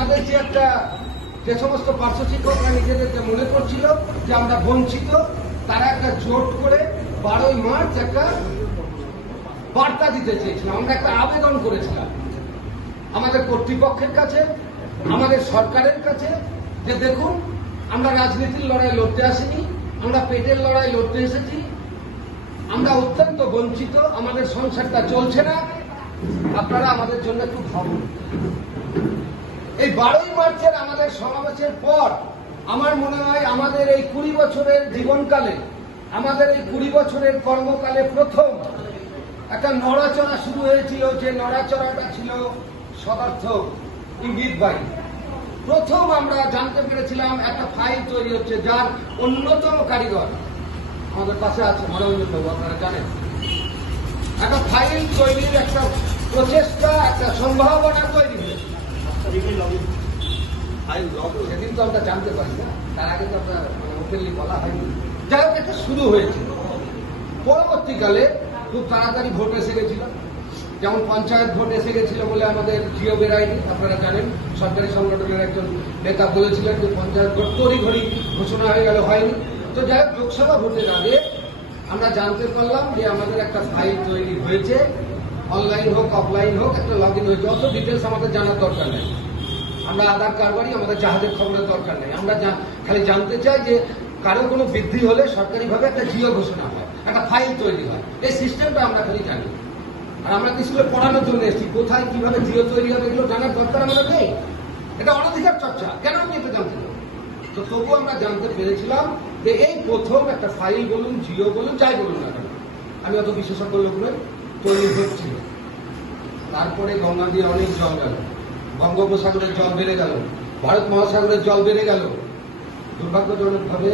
আমাদের যে একটা, যে সমস্ত পার্শ্ব শিক্ষকরা নিজেদেরকে মনে করছিল যে আমরা বঞ্চিত, তারা একটা জোট করে বারোই মার্চ একটা বার্তা দিতে চেয়েছিলাম। আমরা একটা আবেদন করেছিলাম আমাদের কর্তৃপক্ষের কাছে, আমাদের সরকারের কাছে, যে দেখুন, আমরা রাজনীতির লড়াই লড়তে আসিনি, আমরা পেটের লড়াই লড়তে এসেছি, আমরা অত্যন্ত বঞ্চিত, আমাদের সংসারটা চলছে না। আপনারা আমাদের জন্য একটু ভাবুন। এই বারোই মার্চের আমাদের সমাবেশের পর আমার মনে হয় আমাদের এই কুড়ি বছরের জীবনকালে, আমাদের এই কুড়ি বছরের কর্মকালে প্রথম একটা নড়াচড়া শুরু হয়েছিল যে নড়াচড়াটা ছিল সদার্থ ইঙ্গিতবাহী প্রথম আমরা জানতে পেরেছিলাম একটা ফাইল তৈরি হচ্ছে যার অন্যতম কারিগর আমাদের পাশে আছে মনোরঞ্জন বাবু আপনারা জানেন। একটা ফাইল তৈরির একটা প্রচেষ্টা, একটা সম্ভাবনা তৈরি সেদিন তো আমরা জানতে পারি না। তার আগে তো আমরা ওপেনলি বলা হয়নি। যাই হোক, এটা শুরু হয়েছিল। পরবর্তীকালে খুব তাড়াতাড়ি ভোট এসে গেছিল। যেমন পঞ্চায়েত ভোট এসে গেছিল বলে আমাদের জিও বেরাইনি আপনারা জানেন। সরকারি সংগঠনের একজন নেতা বলেছিলেন যে পঞ্চায়েত ভোট তড়িঘড়ি ঘোষণা হয়ে গেল, হয়নি। তো যাই হোক, লোকসভা ভোটের আগে আমরা জানতে পারলাম যে আমাদের একটা ফাইল তৈরি হয়েছে। অনলাইন হোক অফলাইন হোক, একটা লগ ইন হয়েছে। অত ডিটেলস আমাদের জানার দরকার নেই। আমরা আধার কারবারই আমাদের জাহাজের খবরের দরকার নেই। আমরা খালি জানতে চাই যে কারও কোনো বৃদ্ধি হলে সরকারিভাবে একটা জিও ঘোষণা হয়, একটা ফাইল তৈরি হয়। এই সিস্টেমটা আমরা খালি জানি। আর আমরা কি স্কুলে পড়ানোর জন্য এসেছি? কোথায় কীভাবে জিও তৈরি হবে এগুলো জানার দরকার আমাদের নেই। এটা অনধিকার চর্চা। কেন আমি এটা জানতে? তো তবুও আমরা জানতে পেরেছিলাম যে এই প্রথম একটা ফাইল বলুন, জিও বলুন, যাই বলুন না কেন। আমি অত বিশেষজ্ঞ লোক নই, তৈরি হচ্ছিল তারপরে গঙ্গা দিয়ে অনেক জল গেল। বঙ্গোপসাগরের জল বেড়ে গেল, ভারত মহাসাগরের জল বেড়ে গেল। দুর্ভাগ্যজনকভাবে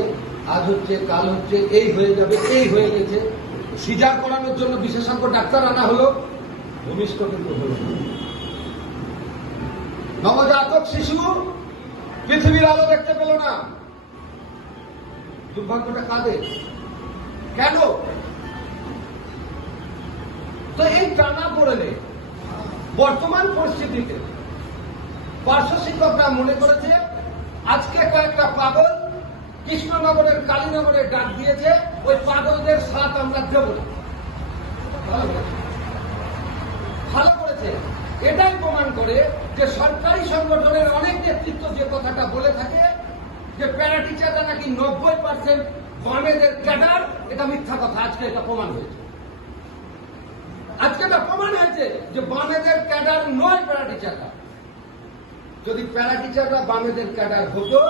আজ হচ্ছে, কাল হচ্ছে, এই হয়ে যাবে, এই হয়ে গেছে। সিজার করানোর জন্য বিশেষজ্ঞ ডাক্তার আনা হলো, ভূমিষ্ঠ কিন্তু হলো। নবজাতক শিশু পৃথিবীর আলো দেখতে পেল না। দুর্ভাগ্যটা কাদের? কেন? তো এই টানা পড়েলে, বর্তমান পরিস্থিতিতে পার্শ্ব শিক্ষকরা মনে করেছে, আজকে কয়েকটা পাগল কৃষ্ণনগরের কালীনগরে ডাক দিয়েছে, ওই পাগলদের সাথ আমরা দেব ভালো করেছে। ভালো করেছে। এটাই প্রমাণ করে যে সরকারি সংগঠনের অনেক নেতৃত্ব যে কথাটা বলে থাকে, যে প্যারা টিচাররা নাকি নব্বই পার্সেন্ট বামেদের ক্যাডার, এটা মিথ্যা কথা, আজকে এটা প্রমাণ হয়েছে। আজকে এটা প্রমাণ হয়েছে যে বামেদের ক্যাডার নয় প্যারা টিচাররা যদি প্যারা টিচাররা বামেদের ক্যাডার হতো,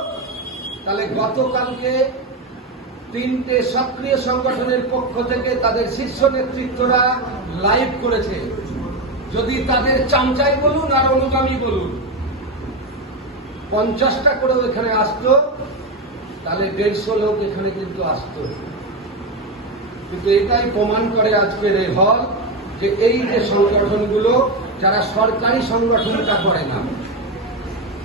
তাহলে গতকালকে তিনটে সক্রিয় সংগঠনের পক্ষ থেকে তাদের শীর্ষ নেতৃত্বরা লাইভ করেছে। যদি তাদের চামচাই বলুন আর অনুগামী বলুন, পঞ্চাশটা করেও এখানে আসতো, তাহলে দেড়শো লোক এখানে কিন্তু আসতো। কিন্তু এটাই প্রমাণ করে আজকের এই হল যে এই যে সংগঠনগুলো, যারা সরকারি সংগঠনটা করে না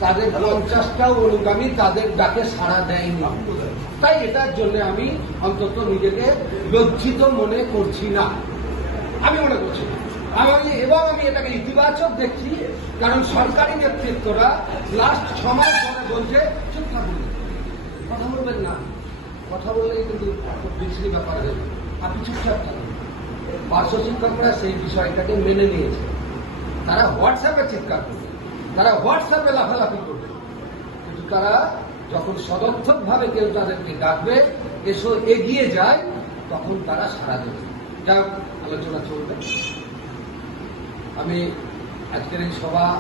তাদের পঞ্চাশটাও অনুগামী তাদের ডাকে সাড়া দেয়নি। তাই এটার জন্য আমি অন্তত নিজেকে লজ্জিত মনে করছি না। আমি মনে করছি আমি এবং আমি এটাকে ইতিবাচক দেখছি, কারণ সরকারি নেতৃত্বরা লাস্ট ছ মাস ধরে বলছে, চুপ কথা বলবেন না। কথা বললেই কিন্তু বিশ্রী ব্যাপার হয়ে। আপনি চুপচাপ থাকুন পার্শ্ব শিক্ষকরা সেই বিষয়টাকে মেনে নিয়েছে। তারা হোয়াটসঅ্যাপে চিৎকার করবে তারা হোয়াটসঅ্যাপে লাফালাফি করবে। কিন্তু তারা যখন সদর্থক ভাবে কেউ তাদেরকে ডাকবে, এসো এগিয়ে যায়, তখন তারা সারা দেবে। যা আলোচনা চলবে। আমি আজকের এই সভা